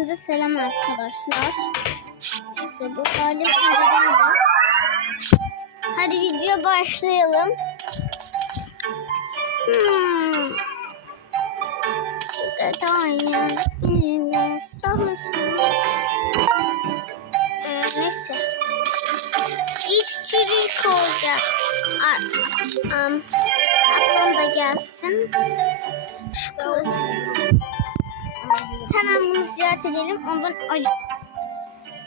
Hepinize selam arkadaşlar. Neyse bu de. Hadi video başlayalım. Hmm. Ee, neyse. İşçilik olacak. A- am, ablam da gelsin. Hemen bunu ziyaret edelim. Ondan ay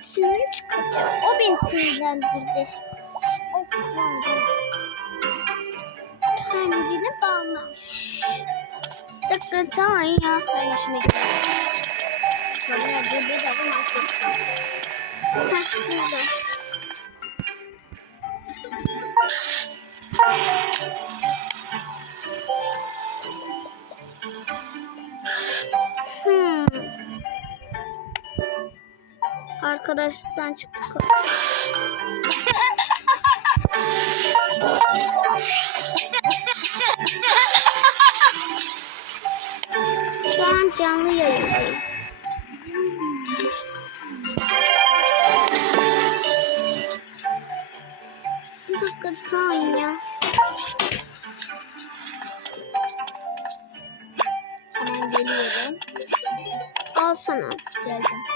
sinirini çıkartacağım. O beni sinirlendirdi. O kendini bağla. Dakika tamam ya. Ben işime gidiyorum. Sonra bir bir daha markette. Heh, burada. Arkadaştan çıktık. Şu an canlı yayındayım. Bir dakika tamam ya. Hemen geliyorum. Al sana. Geldim.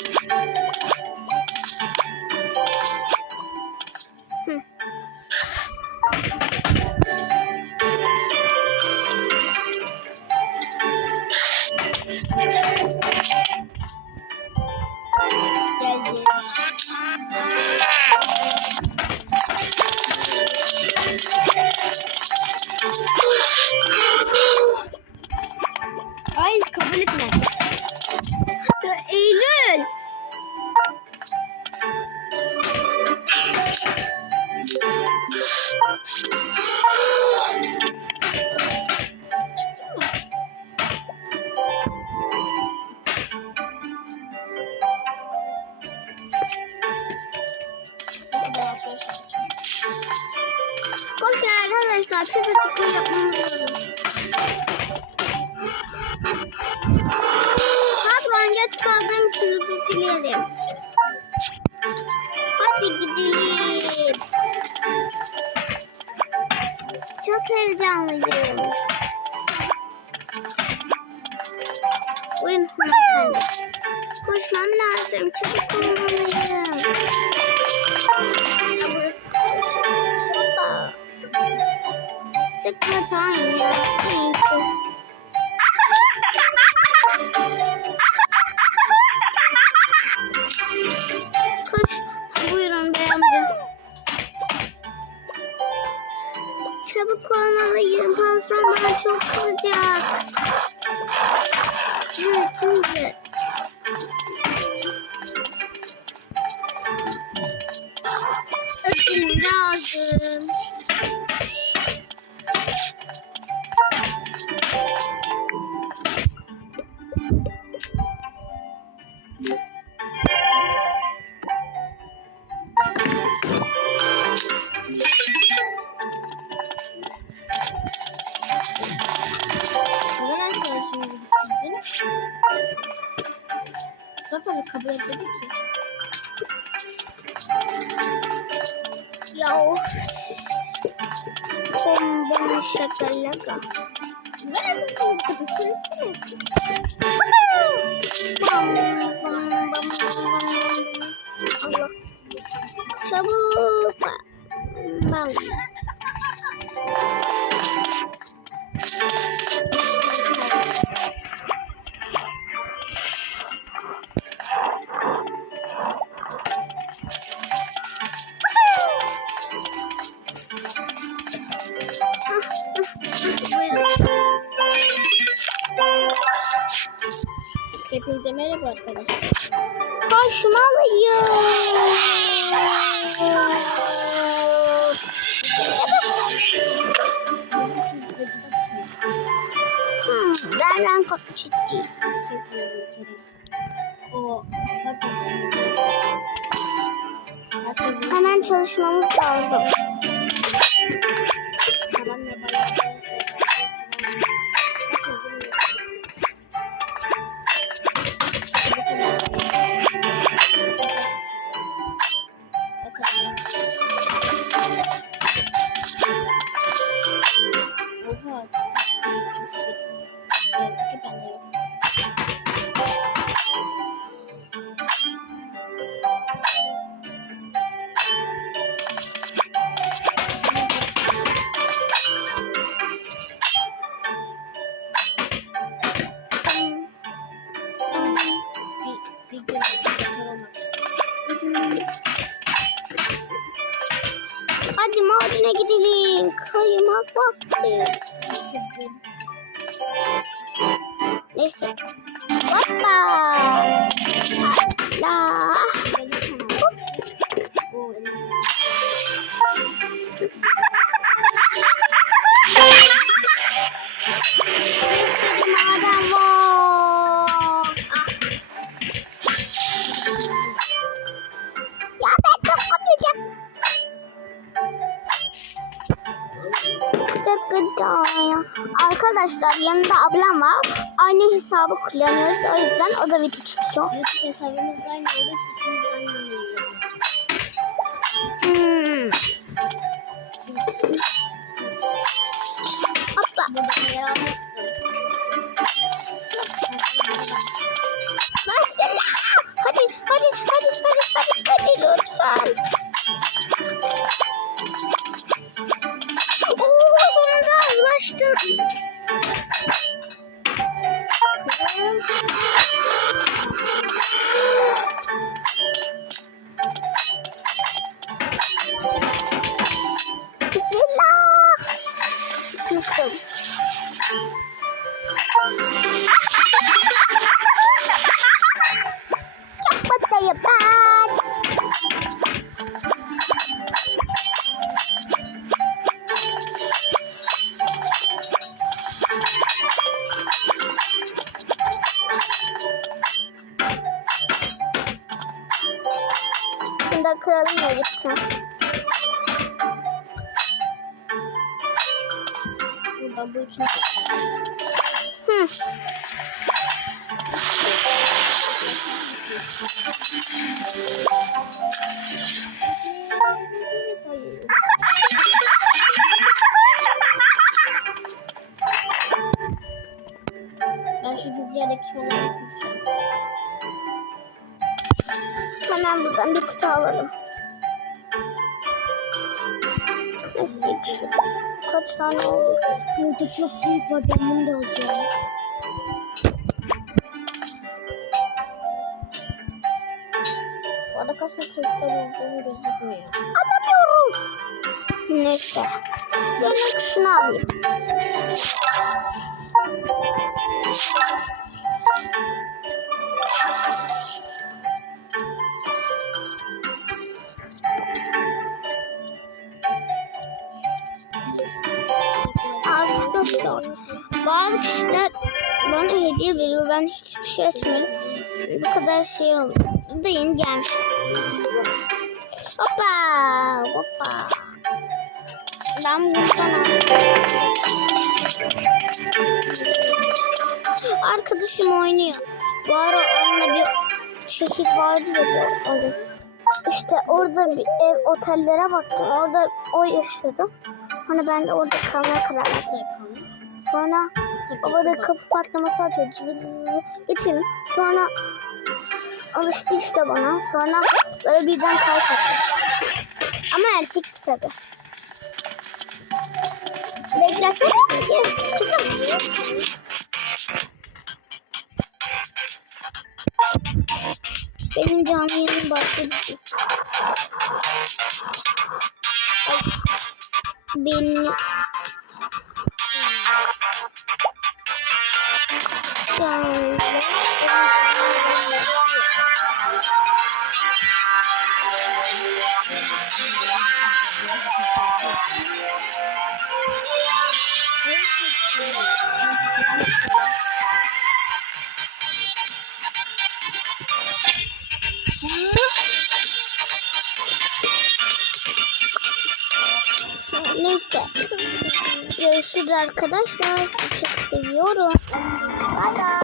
Koşmam lazım. Çabuk olmalıyım. Burası şurada. Tıkla Tanya. Neyse. Koş. Buyurun bey amca. Çabuk olmalıyım. Patron bana çok kızacak. Şimdi, şimdi. Lazım. Zaten kabul etmedi ki. Ya of. Şakalaka. Bam bam. Allah. Çabuk. Bam. Merhaba arkadaşlar. Koşmalıyım. Hmm, çıktı? O Hemen çalışmamız lazım. Hadi madene gidelim. Kaymak vakti. Neyse. Hoppa. Allah. Arkadaşlar yanında ablam var. Aynı hesabı kullanıyoruz. O yüzden o da video çekiyor. YouTube hesabımız aynı oldu. Sütümüz aynı. Hmm. Hoppa. Bismillah. Hadi hadi Bunu da kıralım da gideceğim. Burada bu Hı. Ben Hemen buradan bir kutu alalım. İlk şu. Kaç tane oldu? Burada çok büyük var. Ben bunu da alacağım. Orada kaç tane kristal olduğunu gözükmüyor. Alamıyorum. Neyse. Ben şunu alayım. Arkadaşlar bazı kişiler bana hediye veriyor. Ben hiçbir şey açmıyorum. Bu kadar şey oldu. Bu da yeni gelmiş. Hoppa! Hoppa! Ben buradan. Arkadaşım oynuyor. Bu ara onunla bir şehir vardı ya bir. İşte orada bir ev otellere baktım. Orada o yaşıyordu. Hani ben de orada kalmaya karar verdim. Sonra baba da kapı patlaması atıyor. Geçelim. Sonra alıştı işte bana. Sonra böyle birden kalp attı. Ama erkekti tabi. Beklesene. Benim canlı yayınım başladı. Ay, Şöyle. Neyse. Görüşürüz arkadaşlar. Çok seviyorum. 哎呀